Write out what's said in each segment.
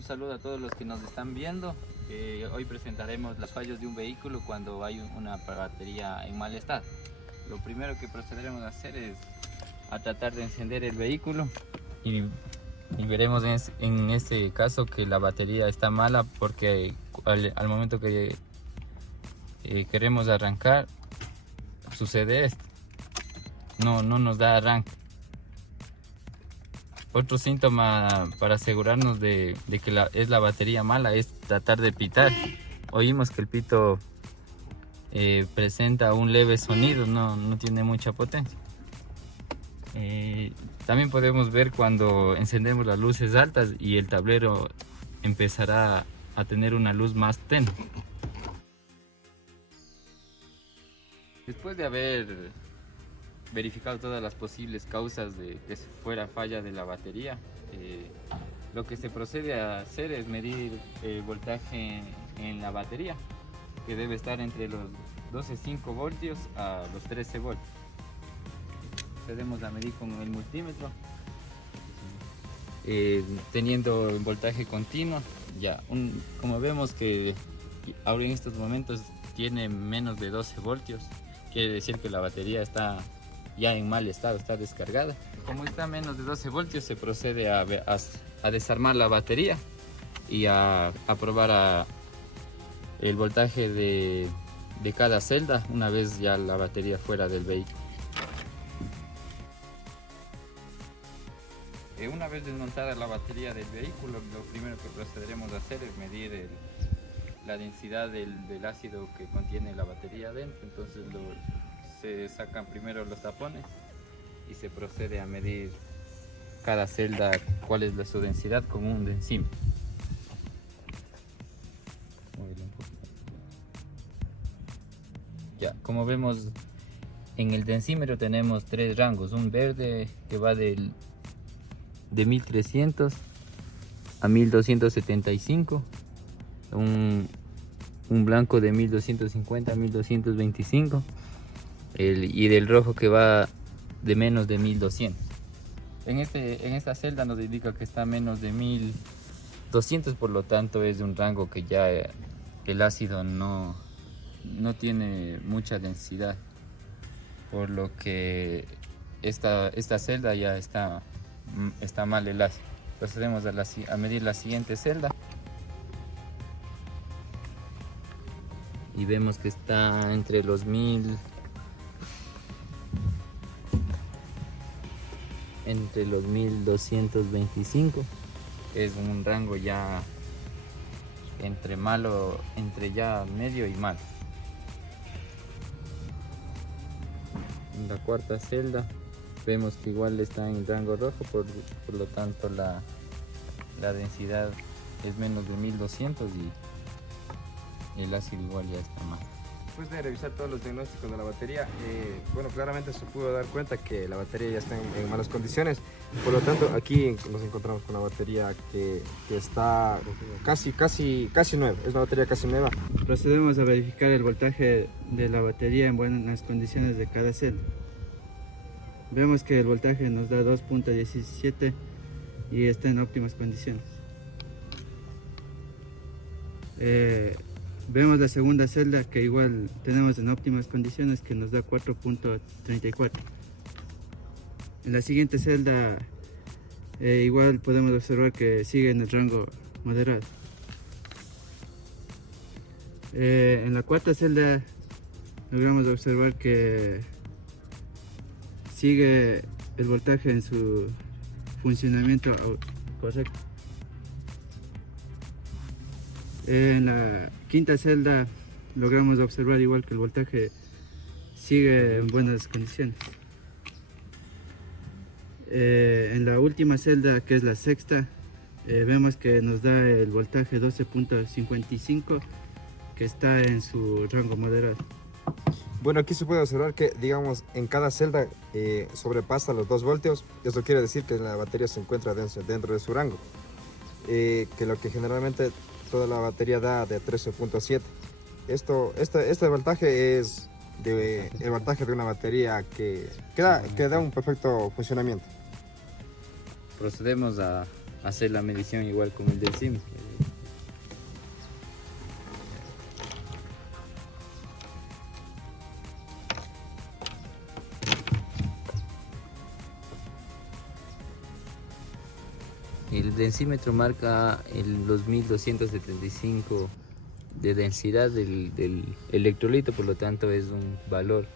un saludo a todos los que nos están viendo. Hoy presentaremos los fallos de un vehículo cuando hay una batería en mal estado. Lo primero que procederemos a hacer es a tratar de encender el vehículo y veremos en este caso que la batería está mala, porque al momento que queremos arrancar sucede esto, no nos da arranque. Otro síntoma para asegurarnos de que es la batería mala es tratar de pitar. Oímos que el pito presenta un leve sonido, no tiene mucha potencia. También podemos ver cuando encendemos las luces altas y el tablero empezará a tener una luz más tenue. Después de haber verificado todas las posibles causas de que fuera falla de la batería, lo que se procede a hacer es medir el voltaje en la batería, que debe estar entre los 12,5 voltios a los 13 voltios. Procedemos a medir con el multímetro, teniendo el voltaje continuo. Como vemos que ahora en estos momentos tiene menos de 12 voltios, quiere decir que la batería está ya en mal estado, está descargada. Como está a menos de 12 voltios, se procede a desarmar la batería y a probar el voltaje de cada celda una vez ya la batería fuera del vehículo. Una vez desmontada la batería del vehículo, lo primero que procederemos a hacer es medir la densidad del ácido que contiene la batería adentro. Entonces se sacan primero los tapones y se procede a medir cada celda cuál es su densidad con un densímetro. Como vemos en el densímetro tenemos tres rangos: un verde que va de 1300 a 1275, un blanco de 1250 a 1225, y del rojo que va de menos de 1200. En esta celda nos indica que está a menos de 1200, por lo tanto es de un rango que ya el ácido no tiene mucha densidad, por lo que esta celda ya está mal el ácido. Procedemos a medir la siguiente celda y vemos que está entre los 1225. Es un rango ya entre ya medio y malo. En la cuarta celda vemos que igual está en rango rojo, por lo tanto la densidad es menos de 1200 y el ácido igual ya está mal. Después de revisar todos los diagnósticos de la batería, claramente se pudo dar cuenta que la batería ya está en malas condiciones. Por lo tanto, aquí nos encontramos con una batería que está casi nueva. Es una batería casi nueva. Procedemos a verificar el voltaje de la batería en buenas condiciones de cada celda. Vemos que el voltaje nos da 2.17 y está en óptimas condiciones. Vemos la segunda celda, que igual tenemos en óptimas condiciones, que nos da 4.34. En la siguiente celda igual podemos observar que sigue en el rango moderado. En la cuarta celda logramos observar que sigue el voltaje en su funcionamiento correcto. En la quinta celda logramos observar igual que el voltaje sigue en buenas condiciones. En la última celda, que es la sexta, vemos que nos da el voltaje 12.55, que está en su rango moderado. Bueno, aquí se puede observar que, digamos, en cada celda sobrepasa los 2 voltios. Eso quiere decir que la batería se encuentra dentro de su rango, que lo que generalmente toda la batería da de 13.7. Este voltaje es el voltaje de una batería que da un perfecto funcionamiento. Procedemos a hacer la medición igual con el densímetro. El densímetro marca los 1275 de densidad del electrolito, por lo tanto es un valor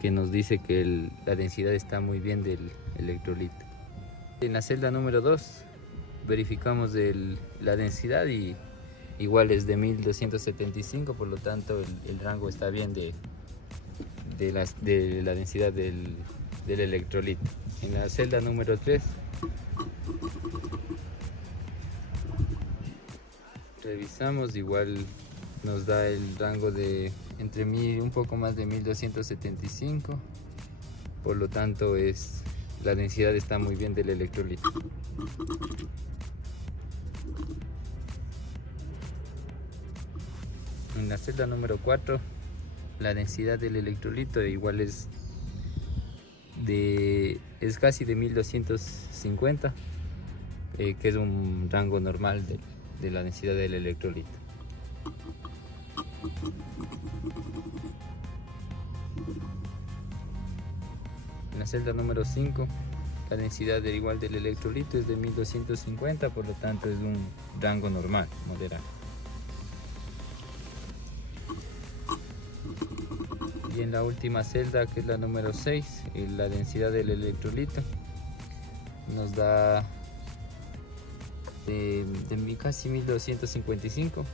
que nos dice que la densidad está muy bien del electrolito. En la celda número 2 verificamos la densidad y igual es de 1275, por lo tanto el rango está bien de la densidad del electrolito. En la celda número 3 revisamos, igual nos da el rango de entre un poco más de 1275, por lo tanto la densidad está muy bien del electrolito. En la celda número 4 la densidad del electrolito igual es casi de 1250, que es un rango normal de la densidad del electrolito. En la celda número 5 la densidad igual del electrolito es de 1250, por lo tanto es un rango normal, moderado. Y en la última celda, que es la número 6, la densidad del electrolito nos da de casi 1255,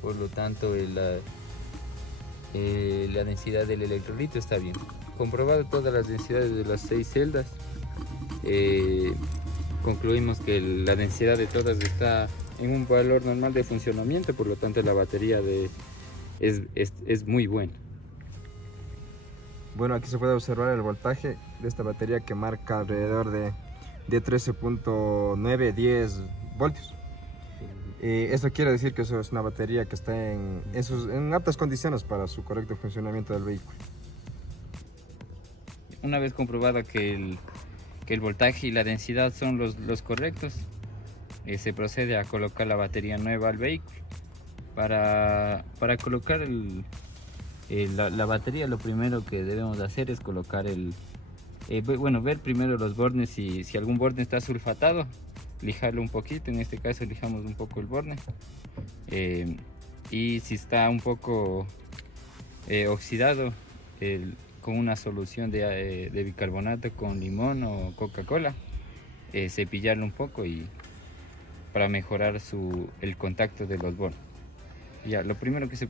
por lo tanto la densidad del electrolito está bien. Comprobado todas las densidades de las 6 celdas, concluimos que la densidad de todas está en un valor normal de funcionamiento, por lo tanto la batería es muy buena. Bueno, aquí se puede observar el voltaje de esta batería, que marca alrededor de 13.910 voltios. Esto quiere decir que eso es una batería que está en aptas condiciones para su correcto funcionamiento del vehículo. Una vez comprobada que el voltaje y la densidad son los correctos, se procede a colocar la batería nueva al vehículo. Para colocar la batería, lo primero que debemos hacer es colocar ver primero los bornes, si algún borne está sulfatado, lijarlo un poquito. En este caso lijamos un poco el borne, y si está un poco oxidado, con una solución de bicarbonato con limón o Coca-Cola, cepillarlo un poco para mejorar el contacto de los bornes. Ya, lo primero que se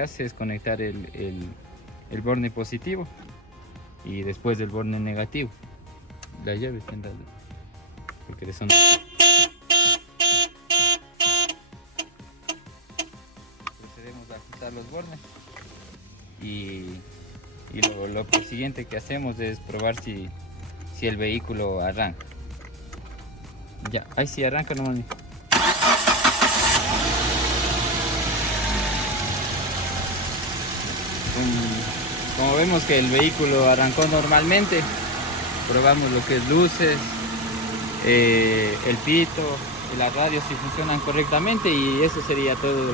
hace es conectar el borne positivo y después el borne negativo. La llave tendrá, porque de sonar. Procedemos a ajustar los bornes y lo siguiente que hacemos es probar si el vehículo arranca. Ya, ahí sí arranca, no mami. Como vemos que el vehículo arrancó normalmente, probamos lo que es luces, el pito, la radio, si funcionan correctamente, y eso sería todo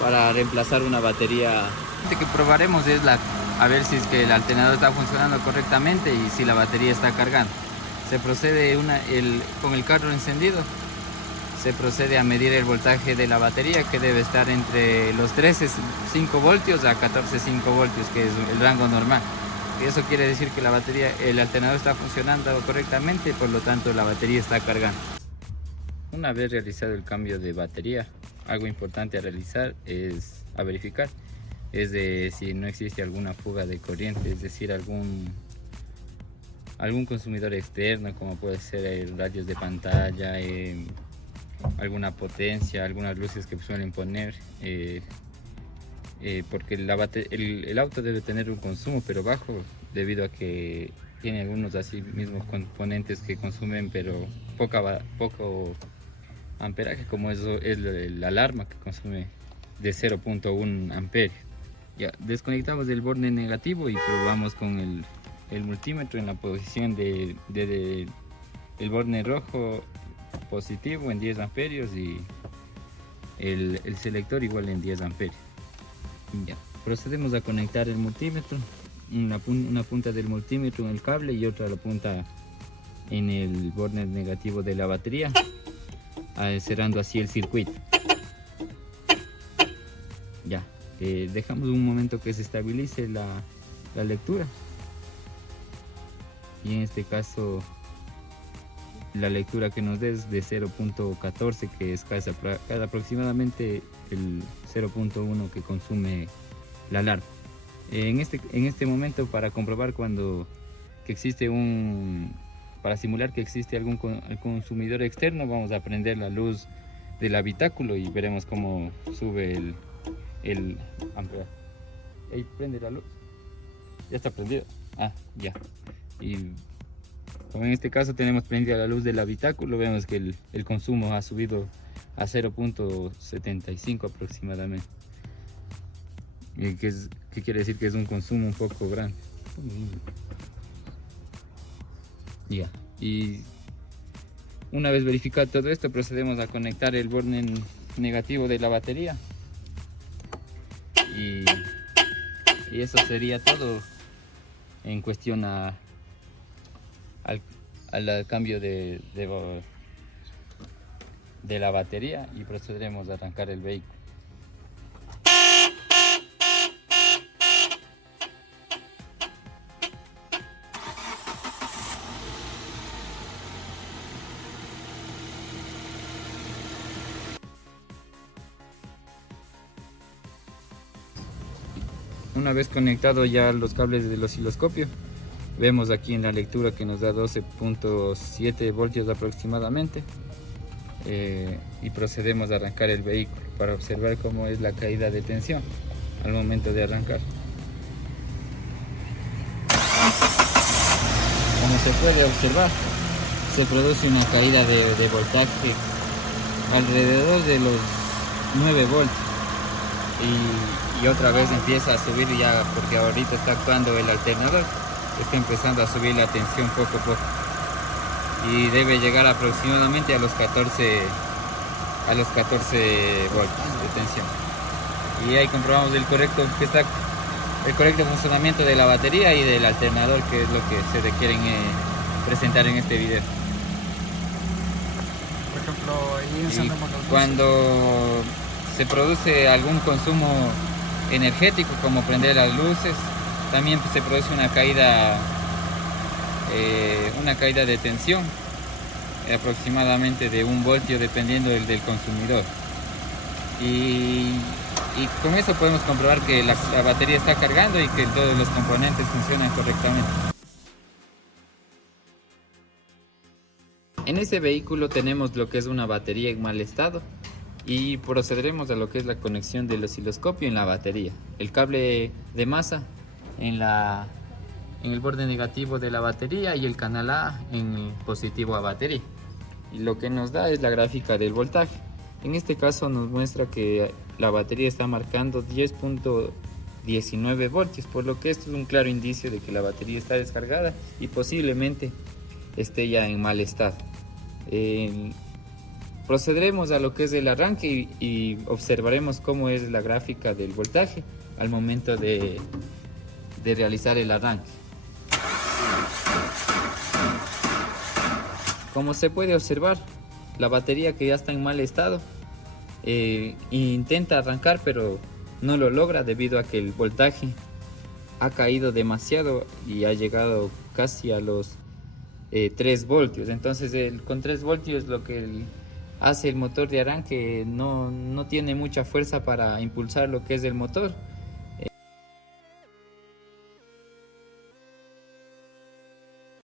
para reemplazar una batería. Lo que probaremos es a ver si es que el alternador está funcionando correctamente y si la batería está cargando. Se procede con el carro encendido, se procede a medir el voltaje de la batería, que debe estar entre los 13,5 voltios a 14,5 voltios, que es el rango normal. Y eso quiere decir que el alternador está funcionando correctamente, por lo tanto la batería está cargando. Una vez realizado el cambio de batería, algo importante a realizar a verificar es de si no existe alguna fuga de corriente, es decir, algún consumidor externo, como puede ser rayos de pantalla, alguna potencia, algunas luces que suelen poner, porque el auto debe tener un consumo pero bajo, debido a que tiene algunos así mismos componentes que consumen pero poco amperaje, como eso es la alarma, que consume de 0.1 amperio. Ya desconectamos del borne negativo y probamos con el multímetro en la posición de el borne rojo positivo en 10 amperios y el selector igual en 10 amperios. Ya. Procedemos a conectar el multímetro, una punta del multímetro en el cable y otra la punta en el borne negativo de la batería, cerrando así el circuito. Ya, dejamos un momento que se estabilice la lectura, y en este caso la lectura que nos dé es de 0.14, que es casi aproximadamente el 0.1 que consume la alarma. En este momento, para comprobar para simular que existe algún consumidor externo, vamos a prender la luz del habitáculo y veremos cómo sube el ampliador. Ahí prende la luz. Ya está prendido. Ah, ya. Y como en este caso tenemos prendida la luz del habitáculo, vemos que el consumo ha subido a 0.75 aproximadamente. ¿Qué quiere decir? Que es un consumo un poco grande. Ya, y una vez verificado todo esto, procedemos a conectar el borne negativo de la batería, y eso sería todo en cuestión al cambio de la batería, y procederemos a arrancar el vehículo. Una vez conectado ya los cables del osciloscopio, vemos aquí en la lectura que nos da 12.7 voltios aproximadamente, y procedemos a arrancar el vehículo para observar cómo es la caída de tensión al momento de arrancar. Como se puede observar, se produce una caída de voltaje alrededor de los 9 voltios. Y otra vez empieza a subir ya, porque ahorita está actuando el alternador, está empezando a subir la tensión poco a poco, y debe llegar aproximadamente a los 14 voltios de tensión. Y ahí comprobamos el correcto funcionamiento de la batería y del alternador, que es lo que se requieren presentar en este video. Por ejemplo, ahí encendemos los cuando se produce algún consumo energético, como prender las luces, también se produce una caída de tensión aproximadamente de 1 voltio, dependiendo del consumidor, y con eso podemos comprobar que la batería está cargando y que todos los componentes funcionan correctamente. En este vehículo tenemos lo que es una batería en mal estado, y procederemos a lo que es la conexión del osciloscopio en la batería, el cable de masa en el borde negativo de la batería y el canal A en el positivo a batería, y lo que nos da es la gráfica del voltaje. En este caso nos muestra que la batería está marcando 10.19 voltios, por lo que esto es un claro indicio de que la batería está descargada y posiblemente esté ya en mal estado. Procederemos a lo que es el arranque y observaremos cómo es la gráfica del voltaje al momento de realizar el arranque. Como se puede observar, la batería, que ya está en mal estado, intenta arrancar, pero no lo logra debido a que el voltaje ha caído demasiado y ha llegado casi a los 3 voltios. Entonces con 3 voltios lo que hace el motor de arranque no tiene mucha fuerza para impulsar lo que es el motor,